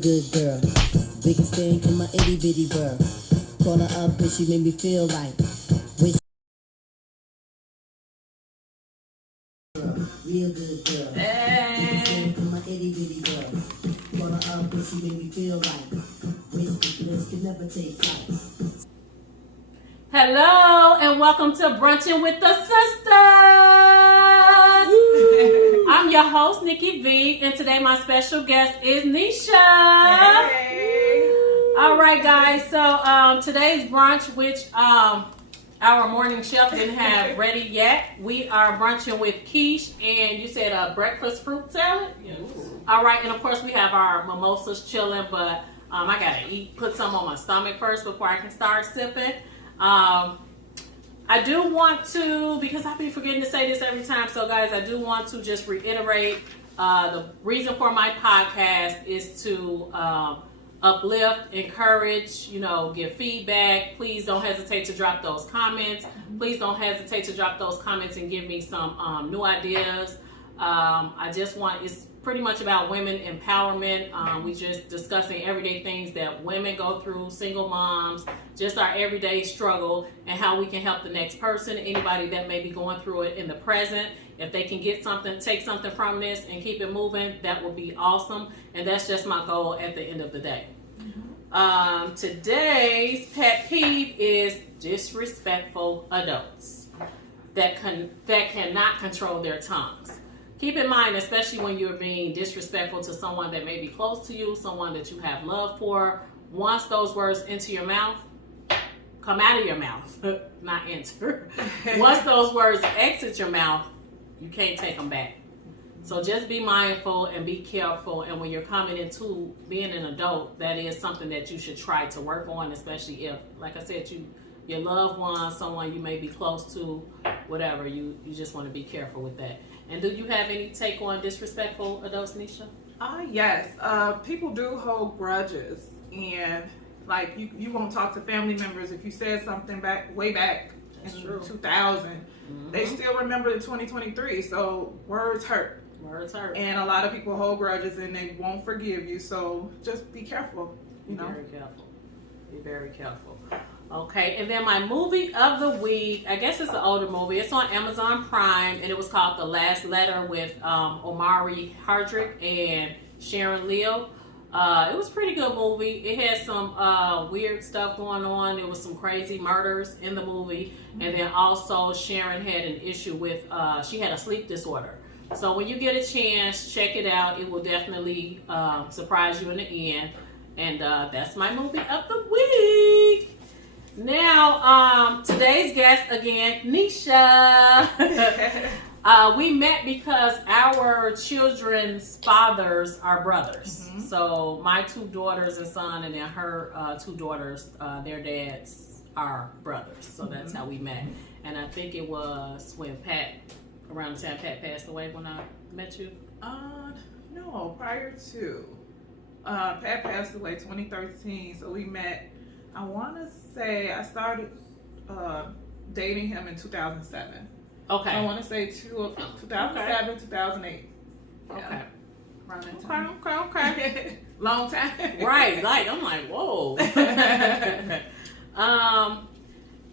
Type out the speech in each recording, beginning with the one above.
good girl. Biggest thing in my itty bitty world. Call her up and she made me feel like wish. Real good girl. Biggest thing in my itty bitty world. Call her up and she made me feel like wish the bliss could never take flight. Hello and welcome to Brunching with the Sisters. I'm your host Nikki V, and today my special guest is Nisha. Hey. All right, guys. So today's brunch, which our morning chef didn't have ready yet, we are brunching with quiche, and you said a breakfast fruit salad. Yes. All right, and of course we have our mimosas chilling, but I gotta put some on my stomach first before I can start sipping. I do want to, because I've been forgetting to say this every time, so guys, I do want to just reiterate the reason for my podcast is to uplift, encourage, give feedback. Please don't hesitate to drop those comments. Please don't hesitate to drop those comments and give me some new ideas. It's pretty much about women empowerment. We just discussing everyday things that women go through, single moms, just our everyday struggle, and how we can help the next person, anybody that may be going through it in the present. If they can get something, take something from this and keep it moving, that would be awesome. And that's just my goal at the end of the day. Today's pet peeve is disrespectful adults that cannot control their tongues. Keep in mind, especially when you're being disrespectful to someone that may be close to you, someone that you have love for, once those words enter your mouth, come out of your mouth, not enter. Once those words exit your mouth, you can't take them back. So just be mindful and be careful. And when you're coming into being an adult, that is something that you should try to work on, especially if, like I said, your loved one, someone you may be close to, whatever, you just want to be careful with that. And do you have any take on disrespectful adults, Nisha? Yes. People do hold grudges, and like you won't talk to family members if you said something way back That's in true. 2000. Mm-hmm. They still remember the 2023. So words hurt. Words hurt. And a lot of people hold grudges and they won't forgive you. So just be careful. Be very careful. Be very careful. Okay, and then my movie of the week, I guess it's an older movie. It's on Amazon Prime, and it was called The Last Letter with Omari Hardrick and Sharon Leo. It was a pretty good movie. It had some weird stuff going on. There was some crazy murders in the movie. And then also Sharon had an issue with, she had a sleep disorder. So when you get a chance, check it out. It will definitely surprise you in the end. And that's my movie of the week. Now, today's guest again, Nisha. We met because our children's fathers are brothers. Mm-hmm. So my two daughters and son, and then her two daughters, their dads are brothers. So that's how we met. And I think it was when around the time Pat passed away when I met you. No, prior to. Pat passed away 2013, so we met. I want to say I started dating him in 2007. Okay. I want to say 2007, 2008. Yeah. Okay. Around that time. Okay. Long time. Right. Like, I'm like, whoa.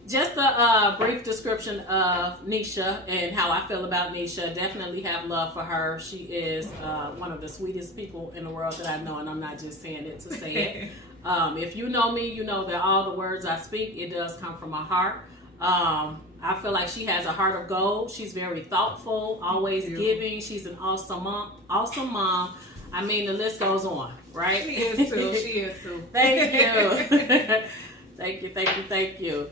Just a brief description of Nisha and how I feel about Nisha. Definitely have love for her. She is one of the sweetest people in the world that I know, and I'm not just saying it to say it. If you know me, you know that all the words I speak, it does come from my heart. I feel like she has a heart of gold. She's very thoughtful, always giving. She's an awesome mom. I mean, the list goes on, right? She is too. Thank you. Thank you.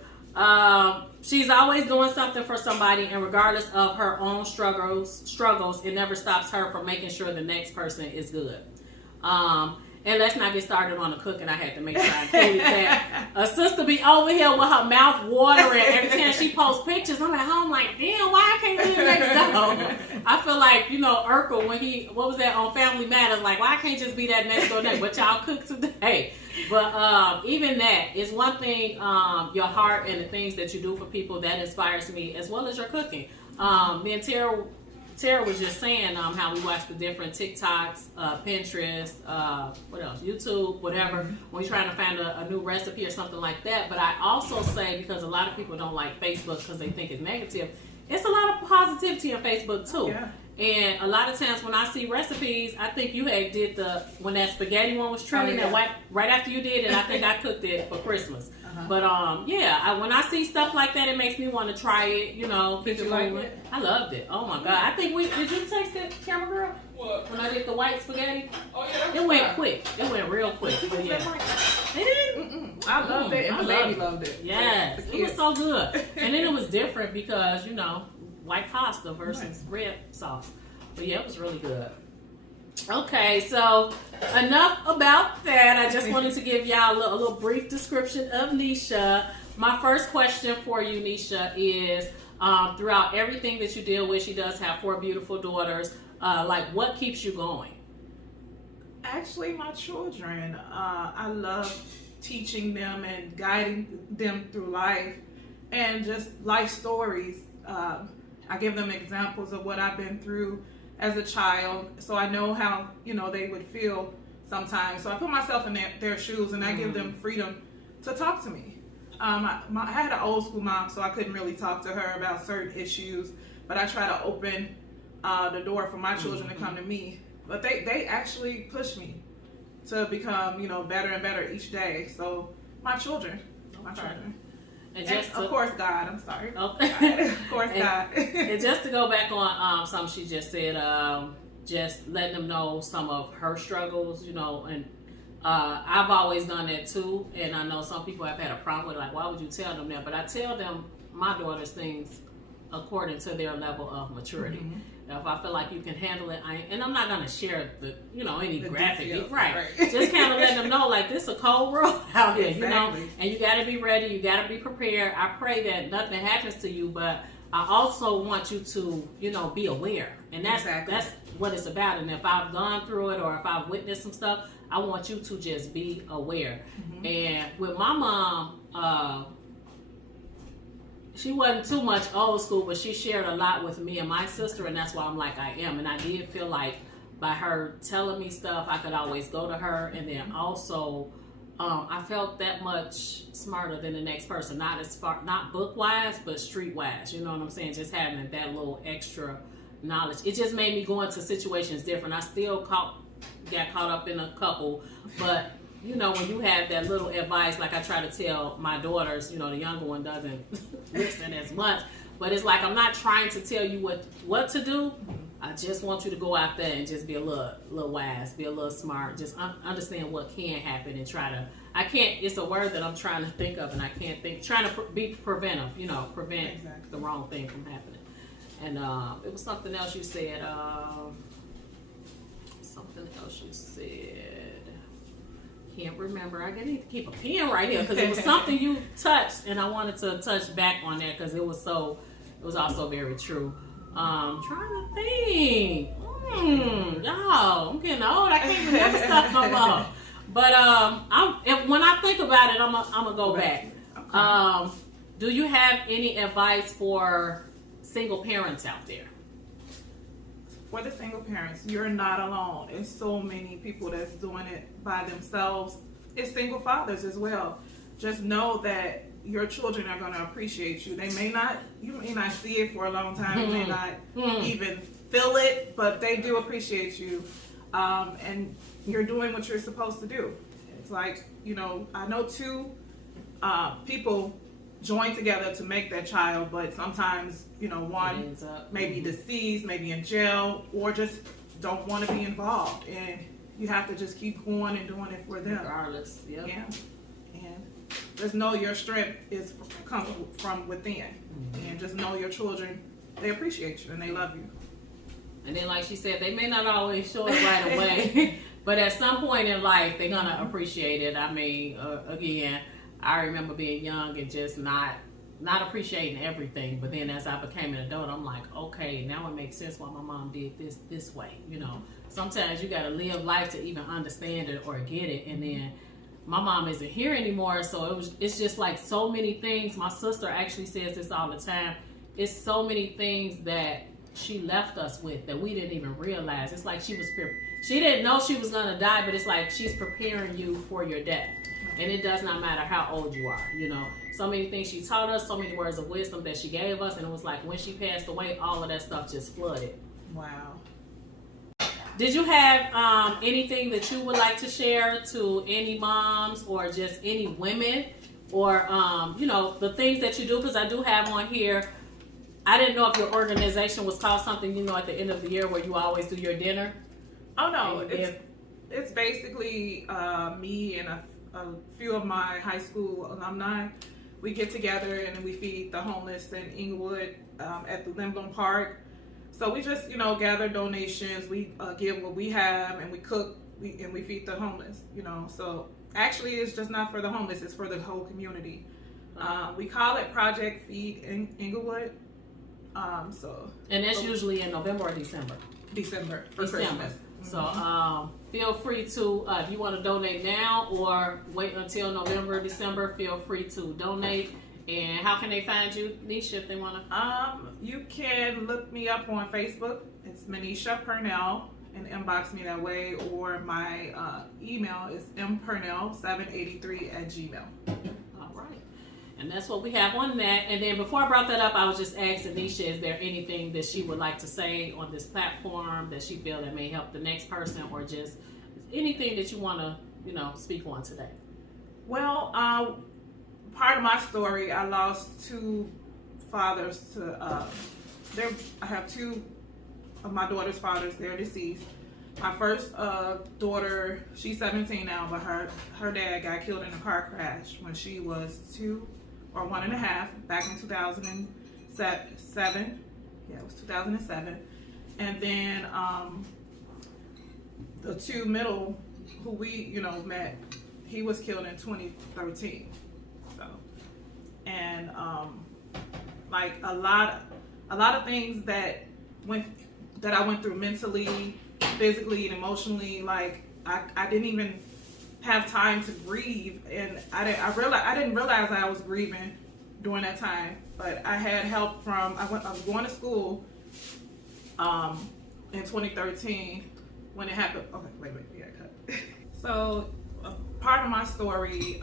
She's always doing something for somebody, and regardless of her own struggles, it never stops her from making sure the next person is good. And let's not get started on the cooking. I had to make sure I included that. A sister be over here with her mouth watering every time she posts pictures. I'm at home like, damn, why I can't live next door? I feel like, Urkel, when what was that on Family Matters? Like, why I can't just be that next door neighbor? What y'all cook today? But even that is one thing, your heart and the things that you do for people, that inspires me, as well as your cooking. Me and Tara Tara was just saying how we watch the different TikToks, Pinterest, what else, YouTube, whatever, when you're trying to find a new recipe or something like that. But I also say, because a lot of people don't like Facebook because they think it's negative, it's a lot of positivity on Facebook too. Yeah. And a lot of times when I see recipes, I think you had did when that spaghetti one was trending, right after you did it, I think I cooked it for Christmas. But when I see stuff like that, it makes me want to try it. You know, Did you like it? I loved it. Oh my god! I think did you taste it, camera girl? What? When I did the white spaghetti, Oh yeah, it went quick. It went real quick. But yeah, it didn't. I loved it, and the baby loved it. Yes, it was so good. And then it was different because white pasta versus red sauce. But yeah, it was really good. Okay, so enough about that. I just wanted to give y'all a little brief description of Nisha. My first question for you, Nisha, is throughout everything that you deal with, she does have 4 beautiful daughters. What keeps you going? Actually, my children. I love teaching them and guiding them through life and just life stories. I give them examples of what I've been through as a child, so I know how they would feel sometimes. So I put myself in their shoes, and I give them freedom to talk to me. I had an old school mom, so I couldn't really talk to her about certain issues, but I try to open the door for my children to come to me. But they actually push me to become better and better each day. So my children. And of course, God. I'm sorry. Okay. Of course, God. And just to go back on something she just said, just letting them know some of her struggles, and I've always done that too. And I know some people have had a problem with it, like, why would you tell them that? But I tell them my daughters things according to their level of maturity. Mm-hmm. Now, if I feel like you can handle it, and I'm not gonna share any graphic details, right? Just kind of letting them know, like, this is a cold world out here, exactly. And you got to be ready, you got to be prepared. I pray that nothing happens to you, but I also want you to, be aware, and that's what it's about. And if I've gone through it or if I've witnessed some stuff, I want you to just be aware. Mm-hmm. And with my mom, she wasn't too much old school, but she shared a lot with me and my sister, and that's why I'm like I am. And I did feel like by her telling me stuff, I could always go to her. And then also, I felt that much smarter than the next person. Not as far, not book wise, but street wise. You know what I'm saying? Just having that little extra knowledge. It just made me go into situations different. I still got caught up in a couple, but when you have that little advice, like I try to tell my daughters, the younger one doesn't listen as much, but it's like, I'm not trying to tell you what to do. I just want you to go out there and just be a little wise, be a little smart, just understand what can happen and it's a word that I'm trying to think of and I can't think, trying to be preventive, prevent the wrong thing from happening. And it was something else you said, can't remember. I need to keep a pen right here because it was something you touched, and I wanted to touch back on that because it was also very true. Trying to think. Y'all, I'm getting old. I can't remember stuff no more. But when I think about it, I'm gonna go back. Okay. Do you have any advice for single parents out there? For the single parents, you're not alone. There's so many people that's doing it by themselves. It's single fathers as well. Just know that your children are going to appreciate you. You may not see it for a long time. You may not even feel it, but they do appreciate you. And you're doing what you're supposed to do. It's like, I know 2 people join together to make that child, but sometimes one may be deceased, maybe in jail, or just don't want to be involved, and you have to just keep going and doing it for them regardless. Yep. Yeah. And just know your strength comes from within. And just know your children, they appreciate you and they love you. And then, like she said, they may not always show it right away, but at some point in life they're gonna appreciate it. I mean, again, I remember being young and just not appreciating everything. But then as I became an adult, I'm like, okay, now it makes sense why my mom did this way. Sometimes you got to live life to even understand it or get it. And then my mom isn't here anymore, so it's just like so many things. My sister actually says this all the time. It's so many things that she left us with that we didn't even realize. It's like she didn't know she was gonna die, but it's like she's preparing you for your death. And it does not matter how old you are, you know. So many things she taught us, so many words of wisdom that she gave us, and it was like when she passed away, all of that stuff just flooded. Wow. Did you have anything that you would like to share to any moms or just any women, or you know, the things that you do? Because I do have on here. I didn't know if your organization was called something, you know, at the end of the year where you always do your dinner. Oh no, it's basically me and a few of my high school alumni. We get together and we feed the homeless in Inglewood at the Limblom Park. So we just, you know, gather donations. We give what we have, and we cook, and we feed the homeless. You know, so actually, it's just not for the homeless; it's for the whole community. We call it Project Feed Inglewood. And that's usually in November or December. December for Christmas. So feel free to, if you want to donate now or wait until November or December, feel free to donate. And how can they find you, Nisha, if they want to? You can look me up on Facebook. It's Manisha Purnell, and inbox me that way. Or my email is mpurnell783@gmail. All right. And that's what we have on that. And then before I brought that up, I was just asking Nisha, is there anything that she would like to say on this platform that she feel that may help the next person, or just anything that you want to, you know, speak on today? Well, part of my story, I lost two fathers to, I have two of my daughter's fathers, they're deceased. My first daughter, she's 17 now, but her dad got killed in a car crash when she was 2 or 1.5 back in 2007. Yeah, it was 2007. And then the two middle, who we, you know, met, he was killed in 2013. So, and like a lot of things that I went through mentally, physically, and emotionally. Like I didn't even have time to grieve, and I didn't realize I was grieving during that time. But I had help from I was going to school in 2013 when it happened. Okay, wait, we gotta cut. So part of my story,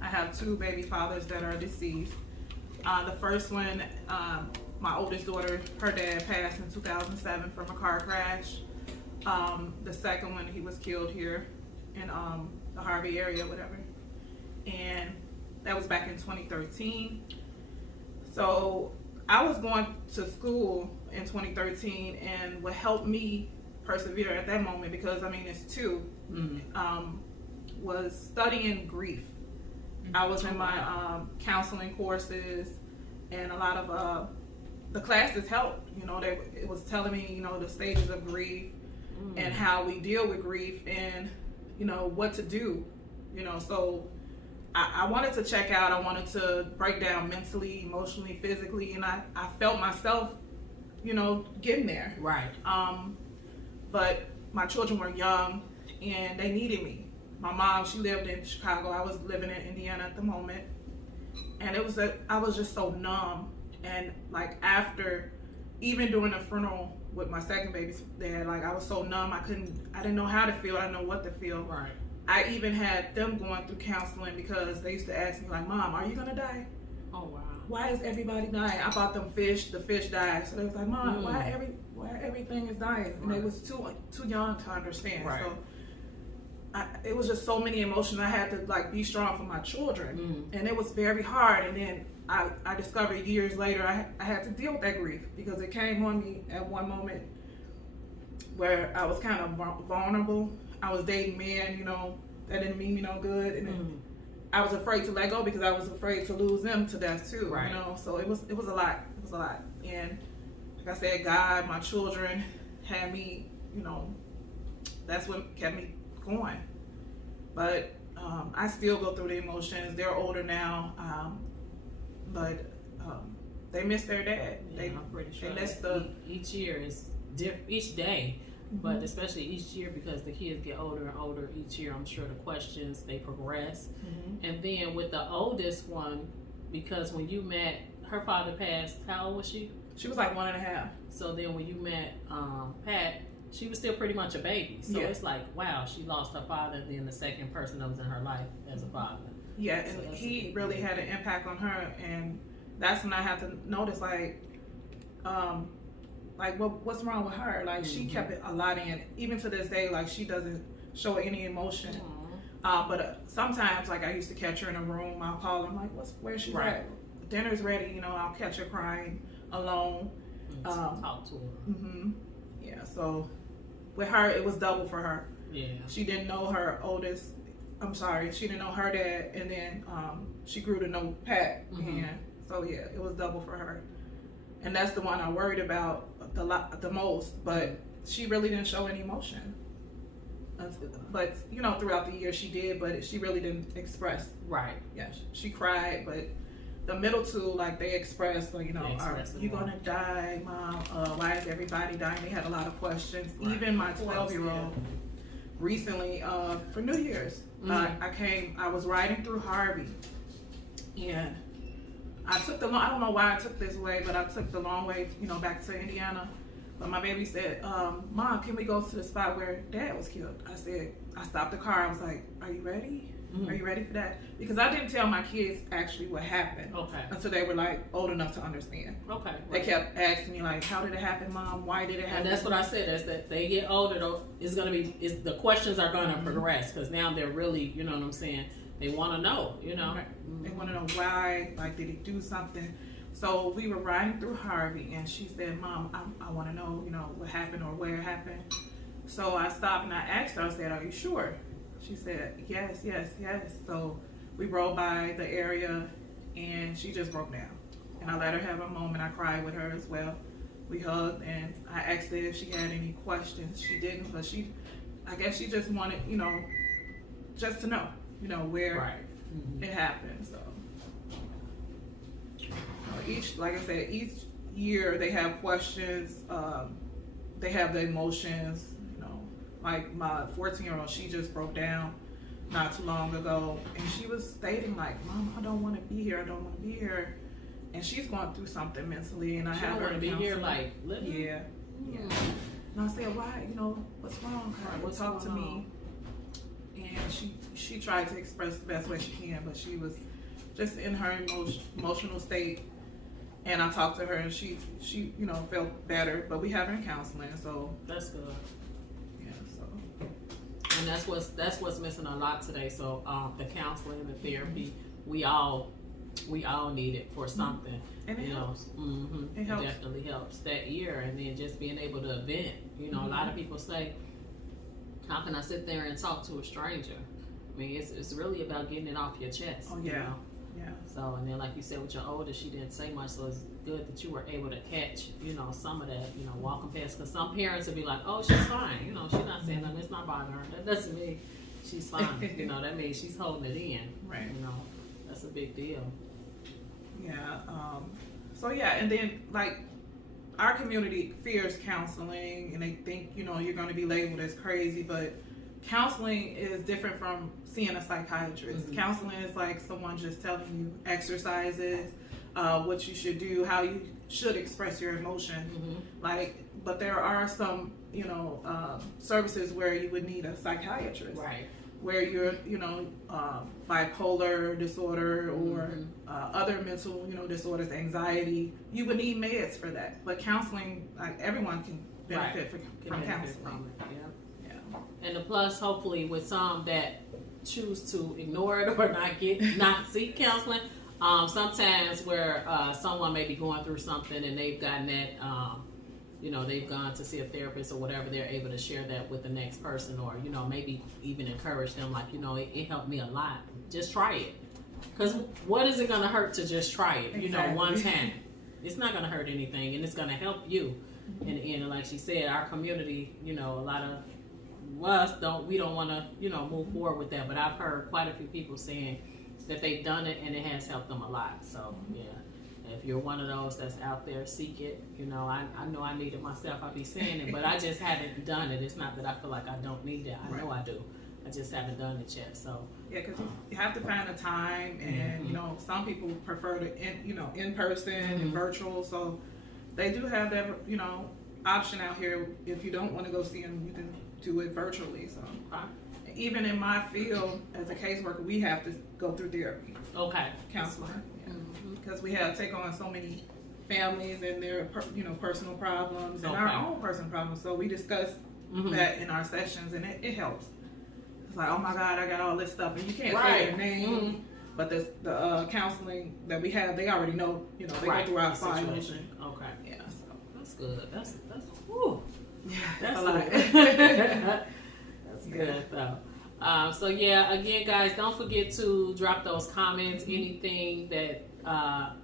I have two baby fathers that are deceased. The first one, my oldest daughter, her dad passed in 2007 from a car crash. The second one, he was killed here in the Harvey area, whatever. And that was back in 2013. So I was going to school in 2013, and what helped me persevere at that moment, because I mean it's two, was studying grief. I was in my counseling courses, and a lot of the classes helped. You know, it was telling me, you know, the stages of grief and how we deal with grief, and you know what to do. You know, so I wanted to check out. I wanted to break down mentally, emotionally, physically, and I felt myself, you know, getting there. Right. But my children were young, and they needed me. My mom, she lived in Chicago. I was living in Indiana at the moment. And I was just so numb. And like after, even during the funeral with my second baby's dad, like I was so numb, I didn't know how to feel. I didn't know what to feel. Right. I even had them going through counseling, because they used to ask me like, Mom, are you gonna die? Oh wow. Why is everybody dying? I bought them fish, the fish died. So they was like, Mom, why everything is dying? And they was too young to understand. Right. So it was just so many emotions. I had to like be strong for my children, and it was very hard. And then I discovered years later I had to deal with that grief, because it came on me at one moment where I was kind of vulnerable. I was dating men, you know, that didn't mean me no good, and I was afraid to let go because I was afraid to lose them to death too. Right. You know, so it was a lot. It was a lot, and like I said, God, my children had me. You know, that's what kept me going. But I still go through the emotions. They're older now, but they miss their dad. Yeah, I'm pretty sure they miss each year is different, each day, but especially each year, because the kids get older and older each year. I'm sure the questions, they progress. And then with the oldest one, because when you met, her father passed, how old was she? She was like 1.5. So then when you met Pat, she was still pretty much a baby. So it's like, wow, she lost her father, then the second person that was in her life as a father. Yeah, So and he really had an impact on her, and that's when I had to notice, like what's wrong with her? Like, she kept it a lot in, even to this day. Like, she doesn't show any emotion. But sometimes, like, I used to catch her in a room. I'll call her. I'm like, where's she at? Dinner's ready. You know, I'll catch her crying alone. Talk to her. Yeah. So with her, it was double for her. Yeah. She didn't know her oldest. I'm sorry, she didn't know her dad, and then she grew to know Pat. And so yeah, it was double for her. And that's the one I worried about the most. But she really didn't show any emotion. But you know, throughout the year she did, but she really didn't express. Right. Yeah, she cried, but the middle two, like, they expressed, like, you know, are you gonna die, Mom? Why is everybody dying? They had a lot of questions. Right. Even my 12-year-old recently, for New Year's, I was riding through Harvey, and I took I don't know why I took this way, but I took the long way, you know, back to Indiana. But my baby said, Mom, can we go to the spot where Dad was killed? I said, I stopped the car. I was like, are you ready? Are you ready for that? Because I didn't tell my kids actually what happened until they were, like, old enough to understand. They kept asking me, like, how did it happen, Mom? Why did it happen? And that's what I said. That's that they get older, though, the questions are going to progress, because now they're really, you know what I'm saying, they want to know, you know. They want to know why, like, did he do something? So we were riding through Harvey, and she said, Mom, I want to know, you know, what happened or where it happened. So I stopped and I asked her, I said, are you sure? She said, yes. So we rode by the area, and she just broke down. And I let her have a moment. I cried with her as well. We hugged, and I asked her if she had any questions. She didn't, but I guess she just wanted, you know, just to know, you know, where it happened. So like I said, each year they have questions. They have the emotions. Like my 14-year-old, she just broke down not too long ago, and she was stating, like, Mom, I don't want to be here. I don't want to be here. And she's going through something mentally, and I have her to be here, like, literally? Yeah. And I said, why? You know, what's wrong? Talk to me. And she tried to express the best way she can, but she was just in her emotional state. And I talked to her, and she you know, felt better. But we have her in counseling, so that's good. And that's what's missing a lot today. So the counseling, the therapy, we all need it for something. And it helps. It definitely helps that year. And then just being able to vent. You know, a lot of people say, how can I sit there and talk to a stranger? I mean, it's really about getting it off your chest. Oh yeah. You know? Yeah. So, and then like you said, with your oldest, she didn't say much, so it's good that you were able to catch, you know, some of that, you know, walking past. Because some parents would be like, oh, she's fine. You know, she's not saying nothing. It's not bothering her. That doesn't mean she's fine. You know, that means she's holding it in. Right. You know, that's a big deal. Yeah. So, yeah, and then, like, our community fears counseling, and they think, you know, you're going to be labeled as crazy, but counseling is different from seeing a psychiatrist. Counseling is like someone just telling you exercises, what you should do, how you should express your emotion. Like, but there are some, you know, services where you would need a psychiatrist. Right. Where you're, you know, bipolar disorder or other mental, you know, disorders, anxiety. You would need meds for that. But counseling, like, everyone can benefit from counseling. And the plus, hopefully, with some that choose to ignore it or not seek counseling, sometimes where someone may be going through something and they've gotten that, you know, they've gone to see a therapist or whatever, they're able to share that with the next person, or, you know, maybe even encourage them, like, you know, it helped me a lot. Just try it. Because what is it going to hurt to just try it, you know, one time? It's not going to hurt anything, and it's going to help you. And like she said, our community, you know, a lot of us don't want to, you know, move forward with that, but I've heard quite a few people saying that they've done it and it has helped them a lot. So yeah, if you're one of those that's out there, seek it. You know, I know I need it myself. I be saying it, but I just haven't done it. It's not that I feel like I don't need it. I know I do. I just haven't done it yet. So yeah, because you have to find a time, and you know, some people prefer to in person and virtual. So they do have that, you know, option out here. If you don't want to go see them, you can do it virtually. So even in my field as a caseworker, we have to go through therapy. Okay. Counseling. Because we have to take on so many families and their, you know, personal problems and our own personal problems. So we discuss that in our sessions, and it helps. It's like, oh my God, I got all this stuff, and you can't say their name. But the counseling that we have, they already know. You know, they go through our files. Okay. Yeah. So that's good. That's whew. Yeah. That's a lot. That's good though. So yeah, again, guys, don't forget to drop those comments. Anything that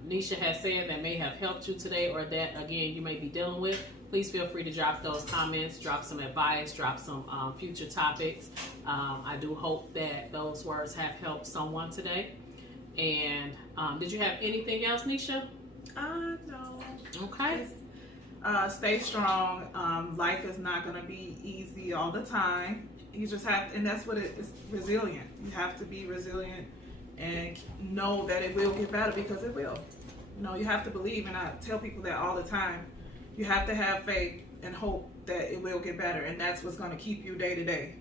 Nisha has said that may have helped you today, or that again you may be dealing with, please feel free to drop those comments, drop some advice, drop some future topics. I do hope that those words have helped someone today. And did you have anything else, Nisha? No. Okay. Stay strong. Life is not going to be easy all the time. You just have, and that's what it is, resilient. You have to be resilient and know that it will get better, because it will. You know, you have to believe, and I tell people that all the time. You have to have faith and hope that it will get better, and that's what's going to keep you day to day.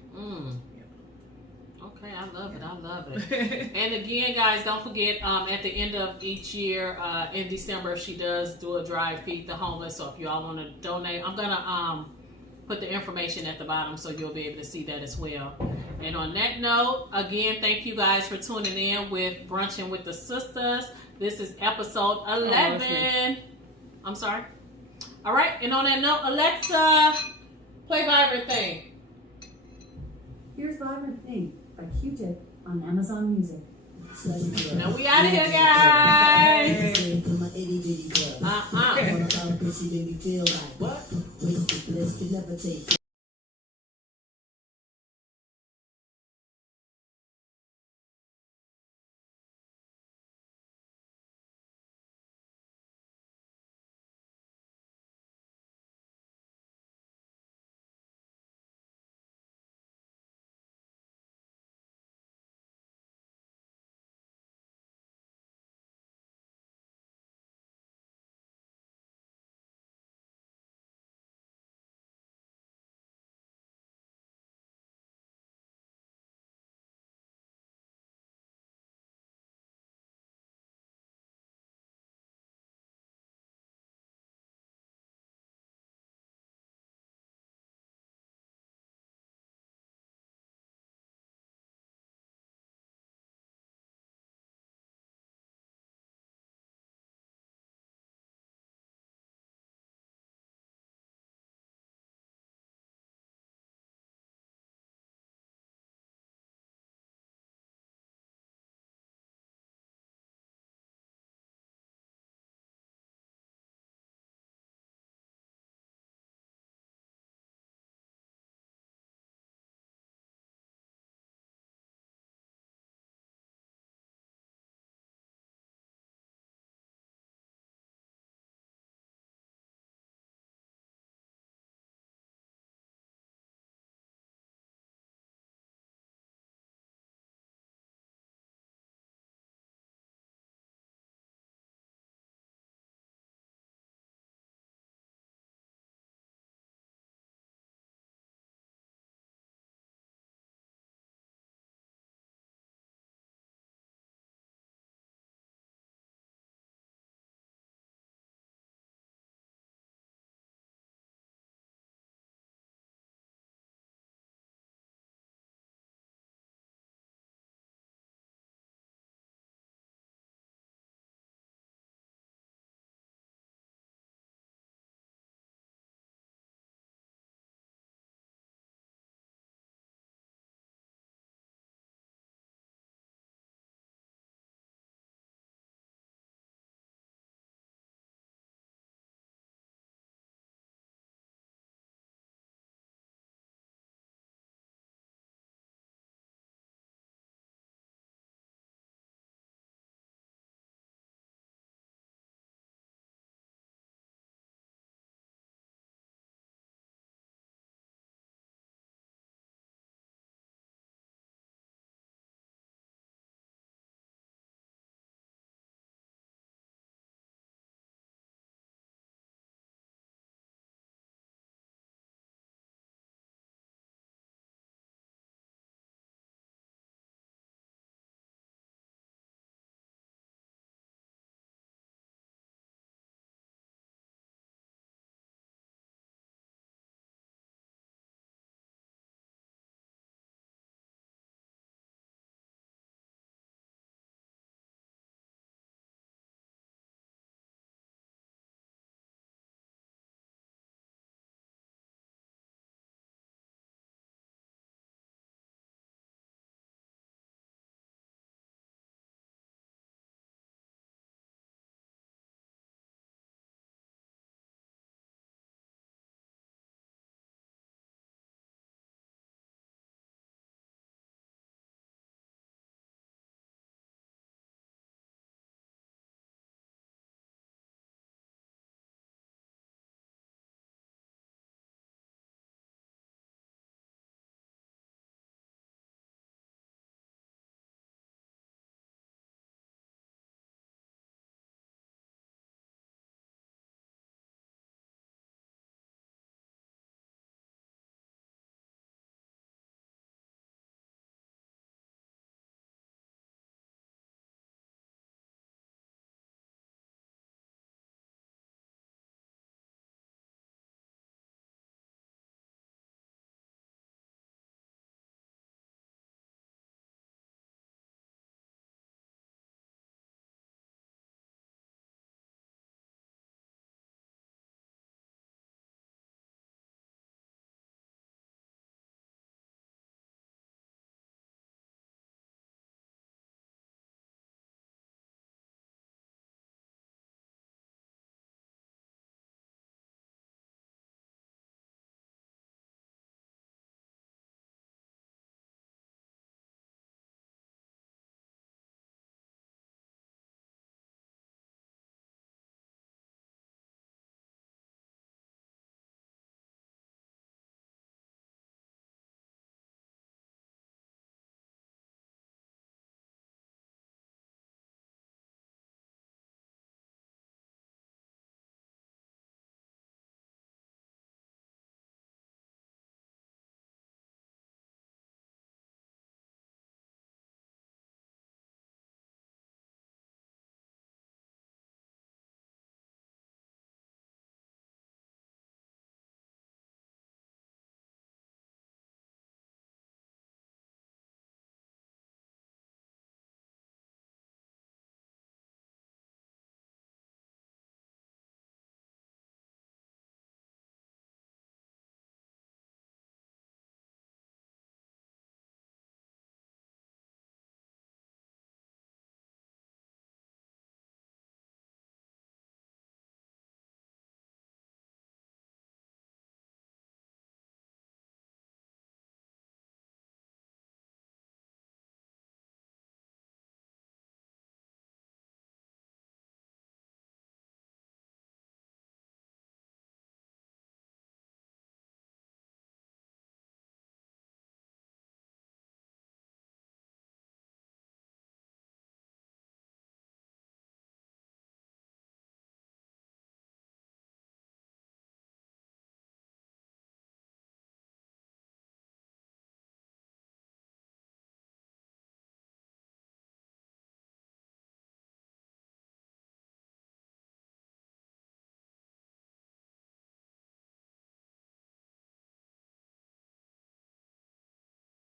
Okay, I love it. I love it. And again, guys, don't forget, at the end of each year, in December, she does do a drive, Feed the Homeless. So if you all want to donate, I'm going to put the information at the bottom so you'll be able to see that as well. And on that note, again, thank you guys for tuning in with Brunching with the Sisters. This is episode 11. I'm sorry. All right, and on that note, Alexa, play Vibrant Thing. Here's Vibrant Thing by Q-Tip on Amazon Music. Now we out of here, guys. What? Wasted bliss can never take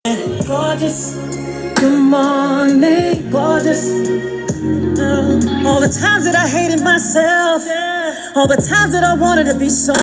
Gorgeous, good morning, gorgeous. All the times that I hated myself, all the times that I wanted to be so